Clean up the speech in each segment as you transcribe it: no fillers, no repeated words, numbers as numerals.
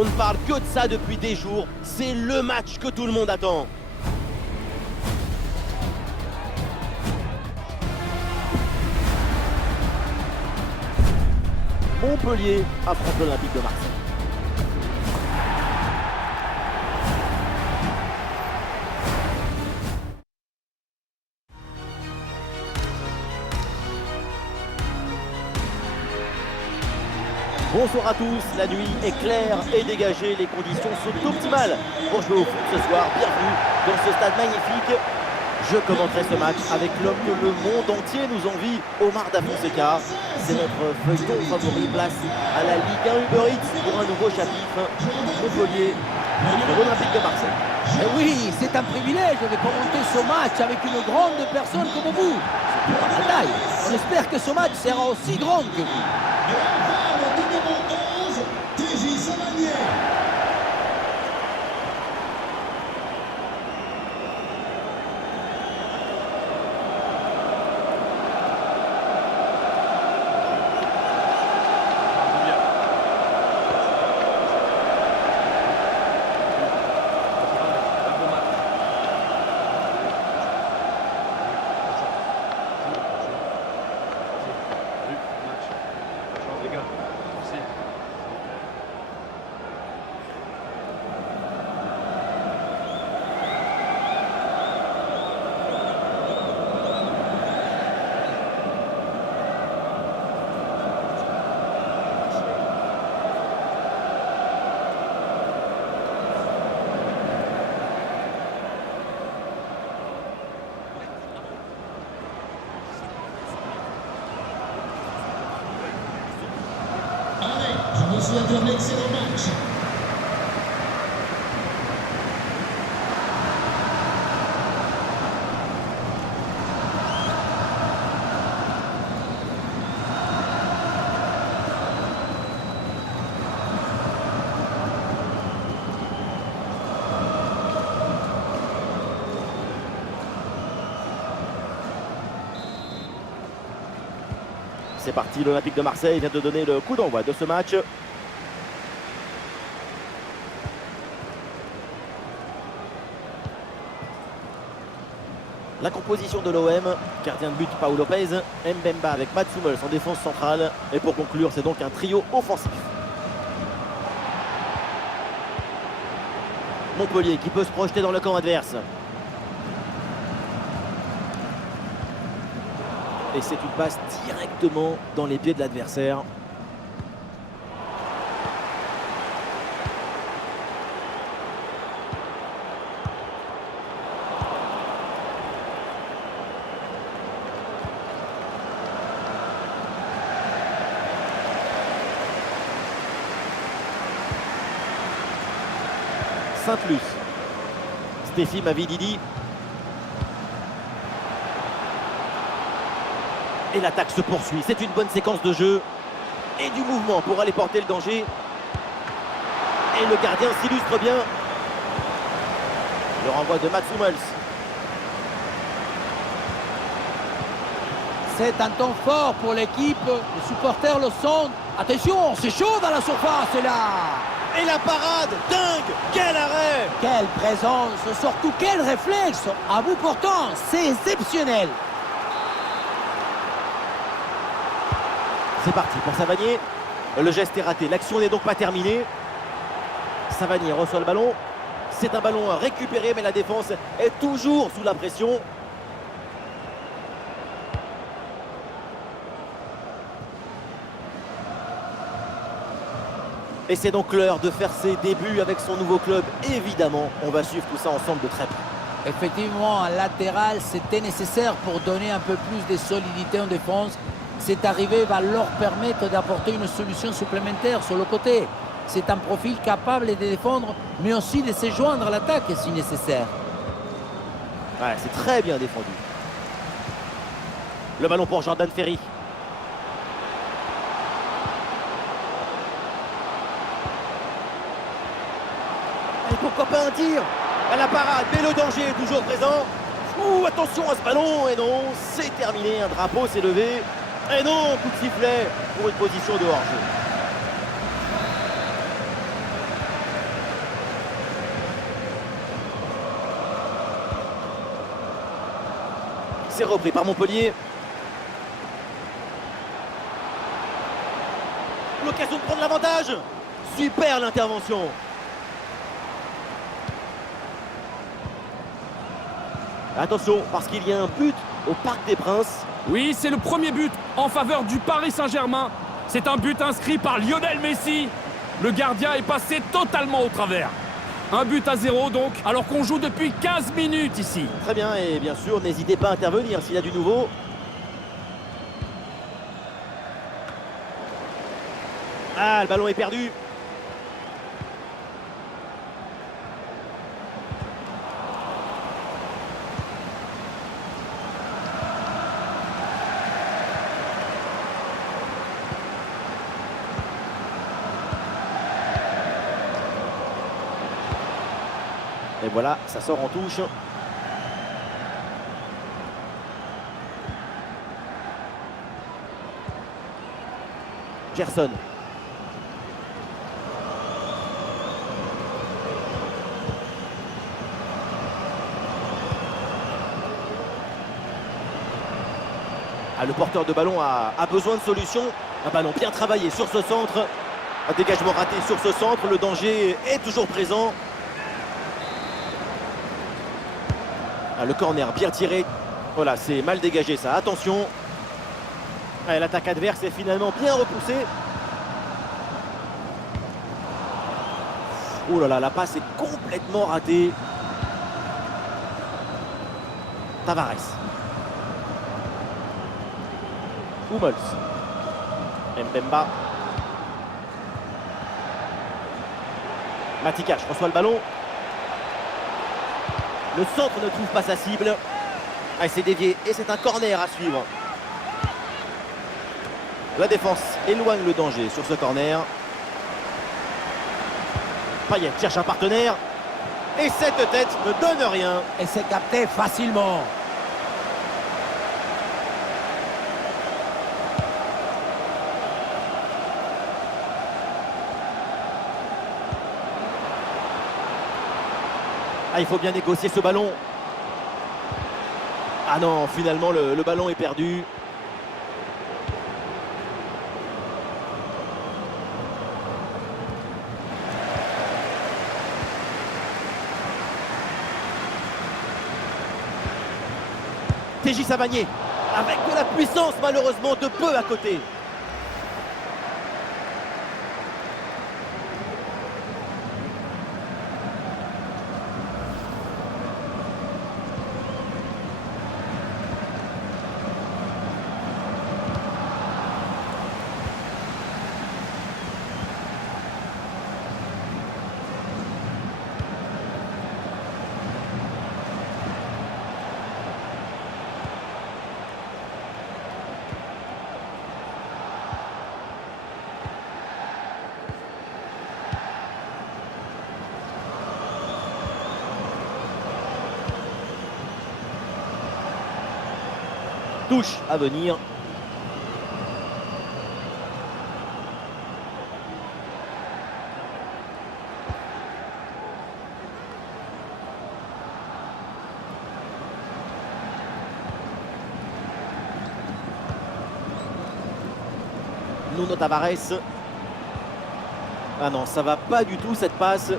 On ne parle que de ça depuis des jours. C'est le match que tout le monde attend. Montpellier affronte l'Olympique de Marseille. Bonsoir à tous, la nuit est claire et dégagée, les conditions sont optimales pour jouer au foot ce soir. Bienvenue dans ce stade magnifique. Je commenterai ce match avec l'homme que le monde entier nous envie, Omar Da Fonseca. C'est notre feuilleton favori, place à la Ligue 1 Uber Eats pour un nouveau chapitre. Montpellier contre l'Olympique de Marseille. Et oui, c'est un privilège de commenter ce match avec une grande personne comme vous. C'est pas la taille. On espère que ce match sera aussi grand que vous. Je vous souhaite un excellent match. C'est parti, l'Olympique de Marseille vient de donner le coup d'envoi de ce match. La composition de l'OM, gardien de but Pau Lopez, Mbemba avec Mats Hummels en défense centrale. Et pour conclure, c'est donc un trio offensif. Montpellier qui peut se projeter dans le camp adverse. Et c'est une passe directement dans les pieds de l'adversaire. Sainte-Luce. Stéphie Mavididi. Et l'attaque se poursuit. C'est une bonne séquence de jeu. Et du mouvement pour aller porter le danger. Et le gardien s'illustre bien. Le renvoi de Mats Hummels. C'est un temps fort pour l'équipe. Les supporters le sentent. Attention, c'est chaud dans la surface là. Et la parade, dingue. Quel arrêt. Quelle présence, surtout quel réflexe. À bout portant, c'est exceptionnel. C'est parti pour Savanier. Le geste est raté. L'action n'est donc pas terminée. Savanier reçoit le ballon. C'est un ballon récupéré, mais la défense est toujours sous la pression. Et c'est donc l'heure de faire ses débuts avec son nouveau club. Évidemment, on va suivre tout ça ensemble de très près. Effectivement, un latéral, c'était nécessaire pour donner un peu plus de solidité en défense. Cette arrivée va leur permettre d'apporter une solution supplémentaire sur le côté. C'est un profil capable de défendre, mais aussi de se joindre à l'attaque si nécessaire. Ouais, c'est très bien défendu. Le ballon pour Jordan Ferry. Et pourquoi pas un tir? La parade, mais le danger est toujours présent. Ouh, attention à ce ballon. Et non, c'est terminé. Un drapeau s'est levé. Et non, coup de sifflet pour une position de hors-jeu. C'est repris par Montpellier. L'occasion de prendre l'avantage. Super l'intervention. Attention, parce qu'il y a un but au Parc des Princes. Oui, c'est le premier but en faveur du Paris Saint-Germain. C'est un but inscrit par Lionel Messi. Le gardien est passé totalement au travers. 1-0 donc, alors qu'on joue depuis 15 minutes ici. Très bien, et bien sûr, n'hésitez pas à intervenir s'il y a du nouveau. Ah, le ballon est perdu. Et voilà, ça sort en touche. Gerson. Ah, le porteur de ballon a besoin de solution. Un ballon bien travaillé sur ce centre. Un dégagement raté sur ce centre. Le danger est toujours présent. Ah, le corner bien tiré. Voilà, c'est mal dégagé ça. Attention. Ah, l'attaque adverse est finalement bien repoussée. Oh là là, la passe est complètement ratée. Tavares. Hummels. Mbemba. Matika reçoit le ballon. Le centre ne trouve pas sa cible. Ah, il s'est dévié et c'est un corner à suivre. La défense éloigne le danger sur ce corner. Payet cherche un partenaire. Et cette tête ne donne rien. Et c'est capté facilement. Ah, il faut bien négocier ce ballon. Ah non, finalement le ballon est perdu. TJ Savanier, avec de la puissance malheureusement de peu à côté. Touche à venir. Nuno Tavares. Ah non, ça va pas du tout cette passe.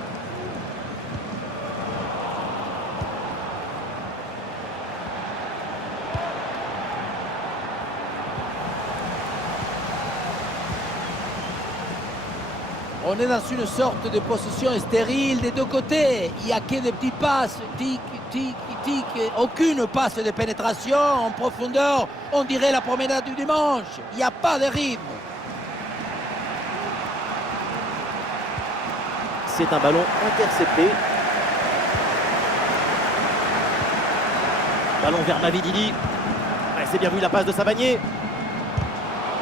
On est dans une sorte de possession stérile des deux côtés. Il n'y a que des petites passes. Tic, tic, tic. Aucune passe de pénétration en profondeur. On dirait la promenade du dimanche. Il n'y a pas de rythme. C'est un ballon intercepté. Ballon vers Mavididi. Ah, c'est bien vu la passe de Savanier.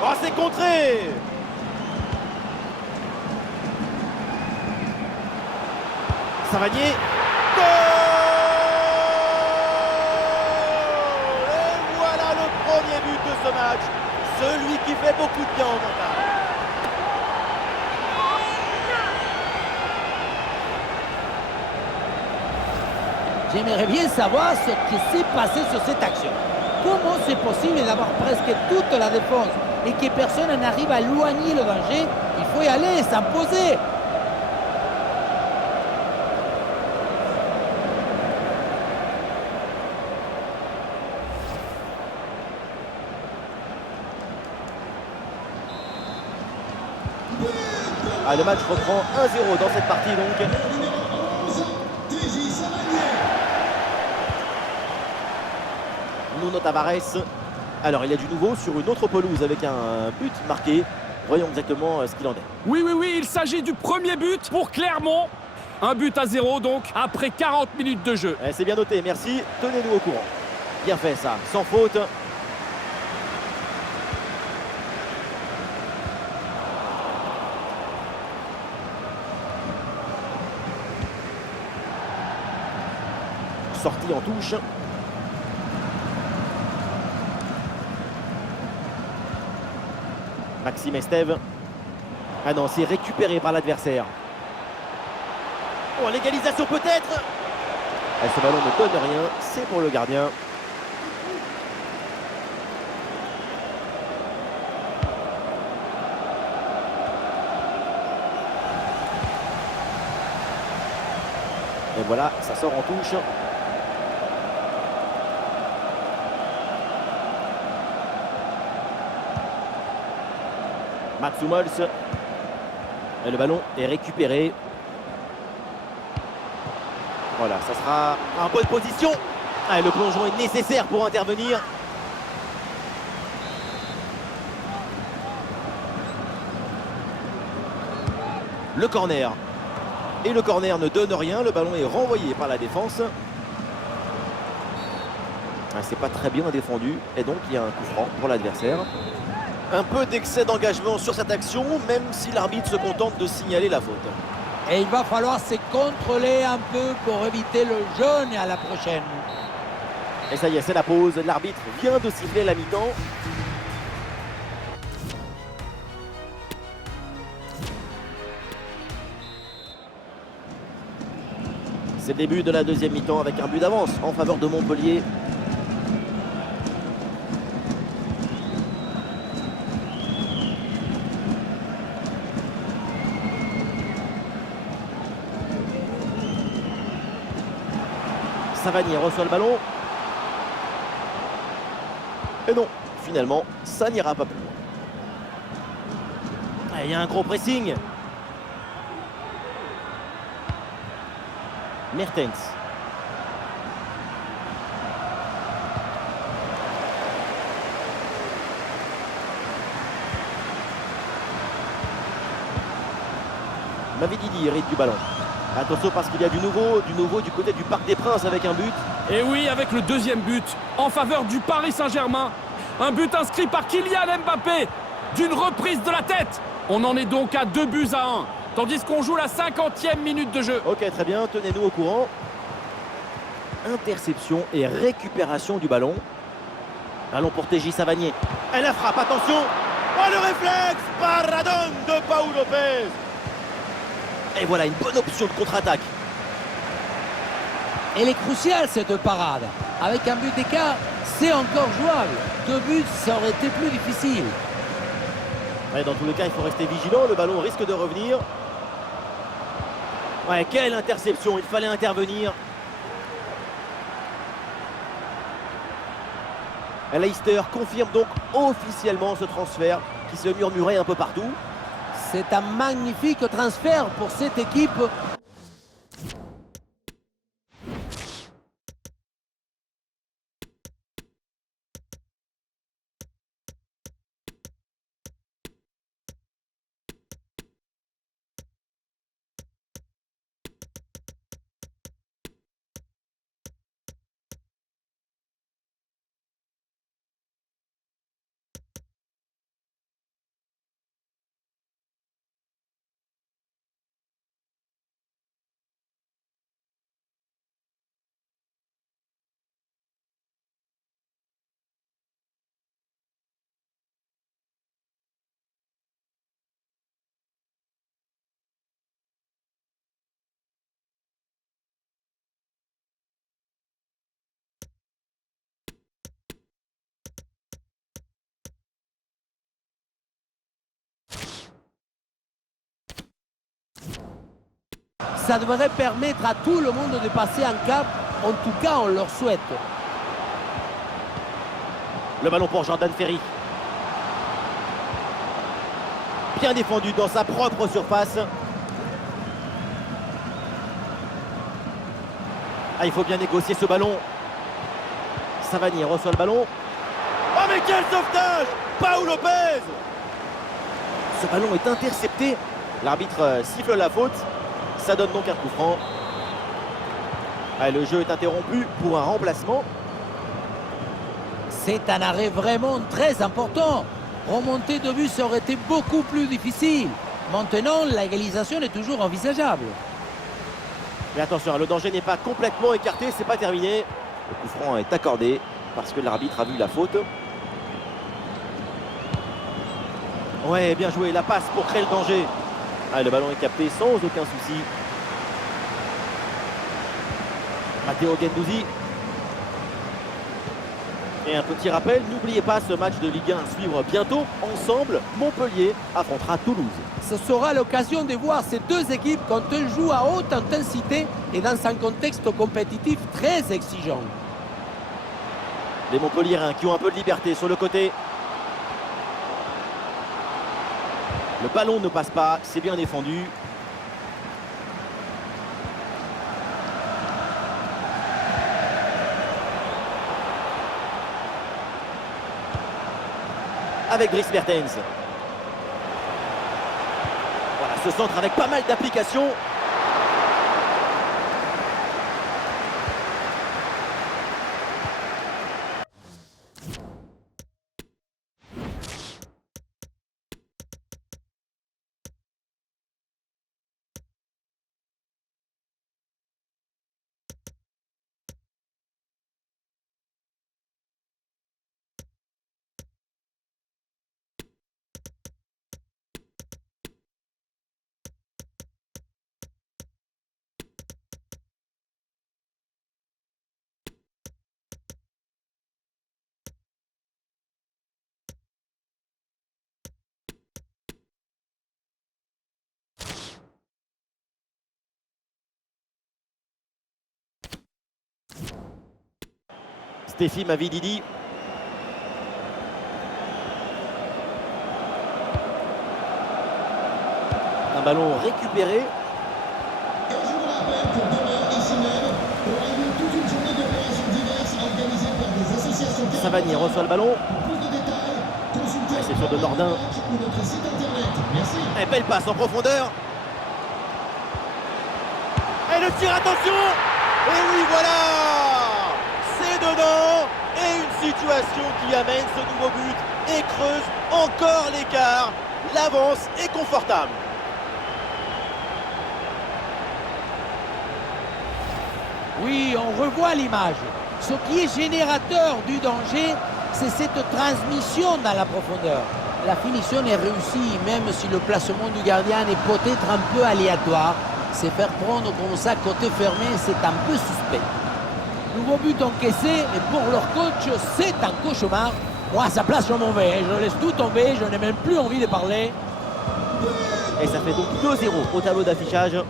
Oh, c'est contré. Savanier. Goal! Et voilà le premier but de ce match. Celui qui fait beaucoup de bien au mental. J'aimerais bien savoir ce qui s'est passé sur cette action. comment c'est possible d'avoir presque toute la défense et que personne n'arrive à éloigner le danger? Il faut y aller, s'imposer. Ah, le match reprend 1-0 dans cette partie donc. Nuno Tavares. Alors il y a du nouveau sur une autre pelouse avec un but marqué. Voyons exactement ce qu'il en est. Oui, oui, oui, il s'agit du premier but pour Clermont. Un but à 0 donc, après 40 minutes de jeu. C'est bien noté, merci. Tenez-nous au courant. Bien fait ça, sans faute. Sortie en touche. Maxime Estève. Ah non, c'est récupéré par l'adversaire. Oh, l'égalisation peut-être. Ce ballon ne donne rien, c'est pour le gardien. Et voilà, ça sort en touche. Mats Hummels. Et le ballon est récupéré. Voilà, ça sera en bonne position. Ah, le plongeon est nécessaire pour intervenir. Le corner. Et le corner ne donne rien. Le ballon est renvoyé par la défense. Ah, c'est pas très bien défendu. Et donc il y a un coup franc pour l'adversaire. Un peu d'excès d'engagement sur cette action, même si l'arbitre se contente de signaler la faute. Et il va falloir se contrôler un peu pour éviter le jaune à la prochaine. Et ça y est, c'est la pause. L'arbitre vient de siffler la mi-temps. C'est le début de la deuxième mi-temps avec un but d'avance en faveur de Montpellier. Savanier reçoit le ballon. Et non, finalement, ça n'ira pas plus loin. Il y a un gros pressing. Mertens. Mavididi hérite du ballon. Attention parce qu'il y a du nouveau du côté du Parc des Princes avec un but. Et oui, avec le deuxième but en faveur du Paris Saint-Germain. Un but inscrit par Kylian Mbappé d'une reprise de la tête. On en est donc à 2-1, tandis qu'on joue la 50e minute de jeu. Ok, très bien, tenez-nous au courant. Interception et récupération du ballon. Ballon pour TJ Savanier. Et la frappe, attention. Oh, le réflexe, paradon de Paul Lopez. Et voilà une bonne option de contre-attaque. Elle est cruciale cette parade. Avec un but d'écart, c'est encore jouable. 2 buts, ça aurait été plus difficile. Ouais, dans tous les cas, il faut rester vigilant. Le ballon risque de revenir. Ouais, quelle interception. Il fallait intervenir. Leicester confirme donc officiellement ce transfert qui se murmurait un peu partout. C'est un magnifique transfert pour cette équipe. ça devrait permettre à tout le monde de passer un cap. En tout cas, on leur souhaite. Le ballon pour Jordan Ferry. Bien défendu dans sa propre surface. Ah, il faut bien négocier ce ballon. Savani reçoit le ballon. Oh mais quel sauvetage! Pau Lopez! Ce ballon est intercepté. L'arbitre siffle la faute. Ça donne donc un coup franc. Ah, le jeu est interrompu pour un remplacement. C'est un arrêt vraiment très important. Remonter de but, ça aurait été beaucoup plus difficile. Maintenant, l'égalisation est toujours envisageable. Mais attention, le danger n'est pas complètement écarté, c'est pas terminé. Le coup franc est accordé parce que l'arbitre a vu la faute. Ouais, bien joué, la passe pour créer le danger. Ah, le ballon est capté sans aucun souci. Matteo Guendouzi. Et un petit rappel, n'oubliez pas ce match de Ligue 1 à suivre bientôt. Ensemble, Montpellier affrontera Toulouse. Ce sera l'occasion de voir ces deux équipes quand elles jouent à haute intensité et dans un contexte compétitif très exigeant. Les Montpelliérains qui ont un peu de liberté sur le côté. Le ballon ne passe pas, c'est bien défendu. Avec Dries Mertens. Voilà, ce centre avec pas mal d'applications. Stéphie Mavididi. Un ballon récupéré. Savani reçoit le ballon. Réception de Nordin. Et belle passe en profondeur. Et le tir, attention! Et oui, voilà! C'est dedans! Et une situation qui amène ce nouveau but et creuse encore l'écart. L'avance est confortable. Oui, on revoit l'image. Ce qui est générateur du danger, c'est cette transmission dans la profondeur. La finition est réussie, même si le placement du gardien est peut-être un peu aléatoire. Se faire prendre comme ça, côté fermé, c'est un peu suspect. Nouveau but encaissé, et pour leur coach, c'est un cauchemar. Moi, à sa place, je m'en vais. Je laisse tout tomber, je n'ai même plus envie de parler. Et ça fait donc 2-0 au tableau d'affichage.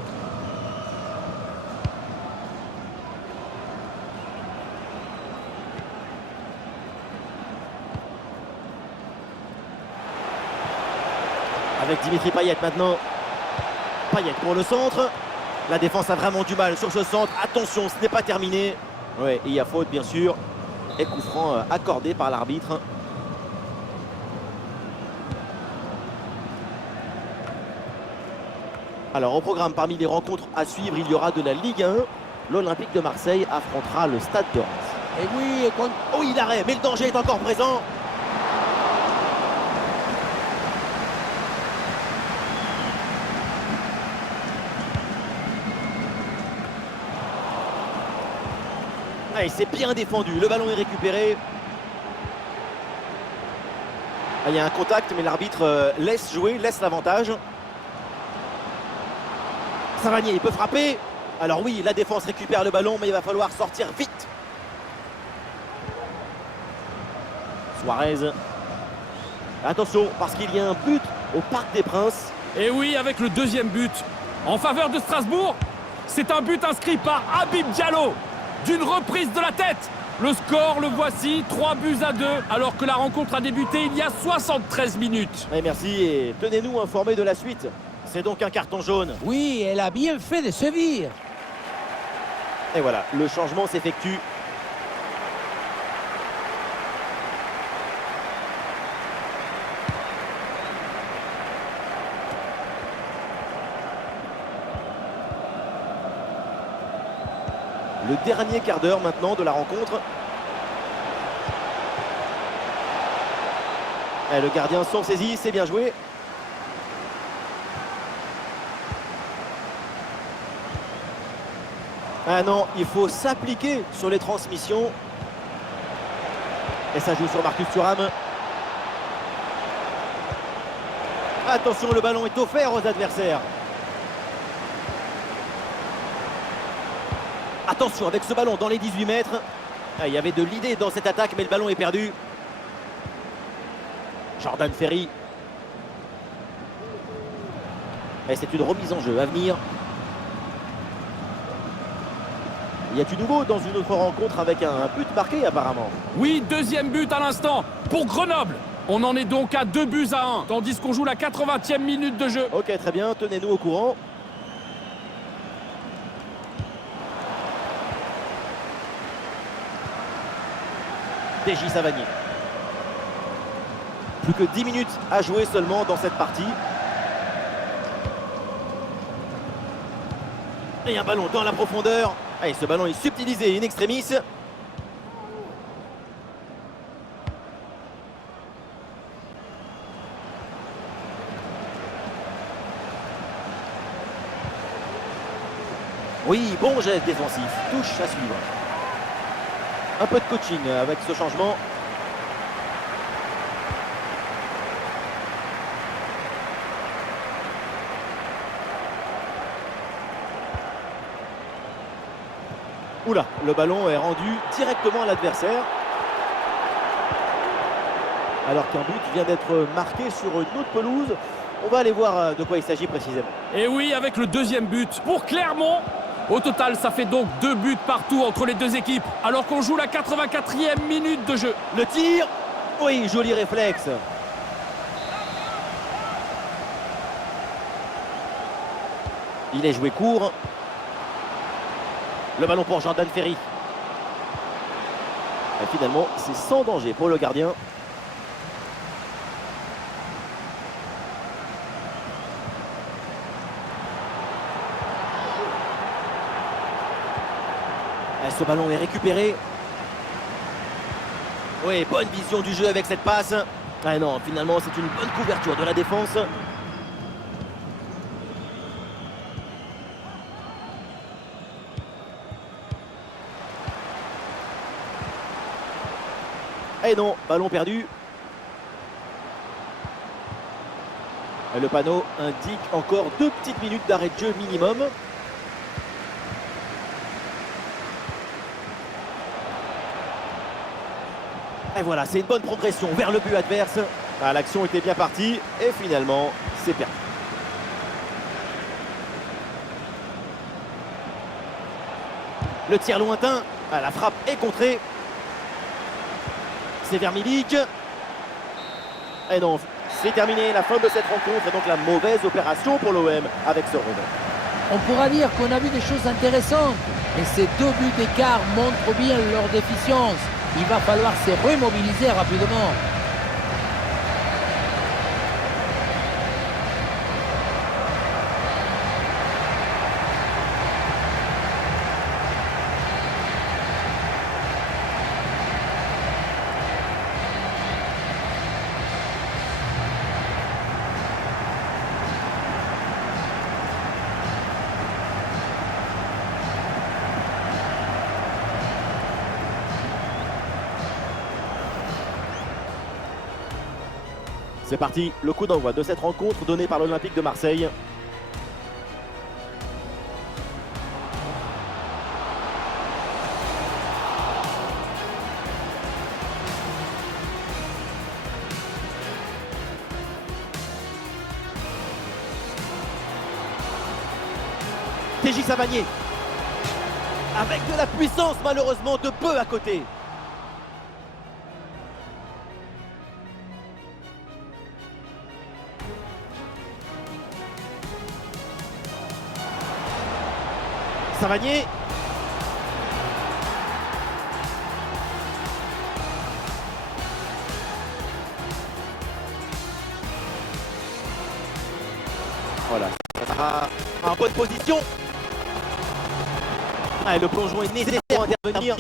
Avec Dimitri Payet maintenant. Payet pour le centre. La défense a vraiment du mal sur ce centre. Attention, ce n'est pas terminé. Ouais, il y a faute bien sûr. Et coup franc accordé par l'arbitre. Alors au programme, parmi les rencontres à suivre, il y aura de la Ligue 1. L'Olympique de Marseille affrontera le Stade de Reims. Et oui, et quand... Oh, il arrête, mais le danger est encore présent. Ah, il s'est bien défendu, le ballon est récupéré. Ah, il y a un contact, mais l'arbitre laisse jouer, laisse l'avantage. Savanier, il peut frapper. Alors oui, la défense récupère le ballon, mais il va falloir sortir vite. Suarez. Attention, parce qu'il y a un but au Parc des Princes. Et oui, avec le deuxième but en faveur de Strasbourg. C'est un but inscrit par Habib Diallo d'une reprise de la tête. Le score, le voici, 3-2, alors que la rencontre a débuté il y a 73 minutes. Et merci et tenez-nous informés de la suite. C'est donc un carton jaune. Oui, elle a bien fait de sévir. Et voilà, le changement s'effectue. Le dernier quart d'heure maintenant de la rencontre. Et le gardien s'en saisit, c'est bien joué. Ah non, il faut s'appliquer sur les transmissions. Et ça joue sur Marcus Thuram. Attention, le ballon est offert aux adversaires. Attention avec ce ballon dans les 18 mètres. Ah, il y avait de l'idée dans cette attaque, mais le ballon est perdu. Jordan Ferry. Et c'est une remise en jeu à venir. Il y a du nouveau dans une autre rencontre avec un but marqué apparemment. Oui, deuxième but à l'instant pour Grenoble. On en est donc à 2-1, tandis qu'on joue la 80e minute de jeu. Ok, très bien, tenez-nous au courant. TJ Savanier. Plus que 10 minutes à jouer seulement dans cette partie. Et un ballon dans la profondeur. Allez, ce ballon est subtilisé in extremis. Oui, bon geste défensif. Touche à suivre. Un peu de coaching avec ce changement. Oula, le ballon est rendu directement à l'adversaire. Alors qu'un but vient d'être marqué sur une autre pelouse. On va aller voir de quoi il s'agit précisément. Et oui, avec le deuxième but pour Clermont. Au total, ça fait donc 2 buts partout entre les deux équipes, alors qu'on joue la 84e minute de jeu. Le tir, oui, joli réflexe. Il est joué court. Le ballon pour Jordan Ferry. Et finalement, c'est sans danger pour le gardien. Et ce ballon est récupéré. Oui, bonne vision du jeu avec cette passe. Ah non, finalement, c'est une bonne couverture de la défense. Et non, ballon perdu. Et le panneau indique encore 2 petites minutes d'arrêt de jeu minimum. Et voilà, c'est une bonne progression vers le but adverse. Ah, l'action était bien partie et finalement, c'est perdu. Le tir lointain, ah, la frappe est contrée. C'est vers Milik. Et non, c'est terminé la fin de cette rencontre et donc la mauvaise opération pour l'OM avec ce rebond. On pourra dire qu'on a vu des choses intéressantes, mais ces 2 buts d'écart montrent bien leur déficience. Il va falloir se remobiliser rapidement. C'est parti, le coup d'envoi de cette rencontre donnée par l'Olympique de Marseille. stratégie Savanier. Avec de la puissance, malheureusement, de peu à côté. Savanier. Voilà, ça sera en bonne position. Ah, et le plongeon est nécessaire pour intervenir.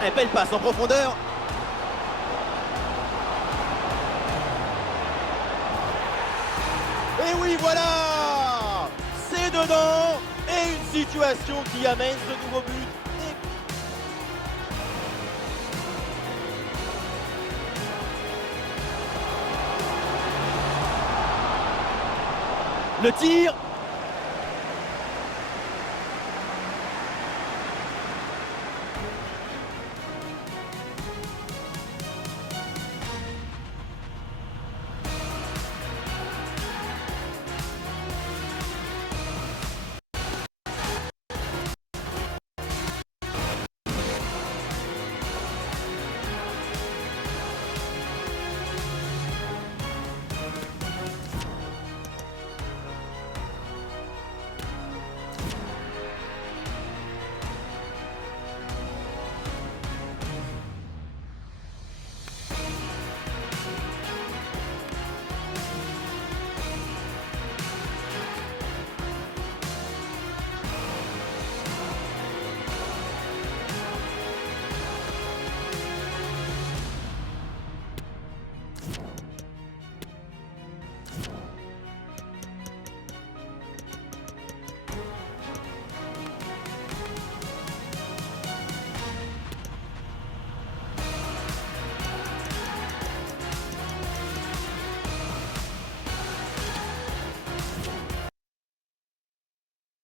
Un belle passe en profondeur. Et oui, voilà! C'est dedans! Et une situation qui amène ce nouveau but. Le tir.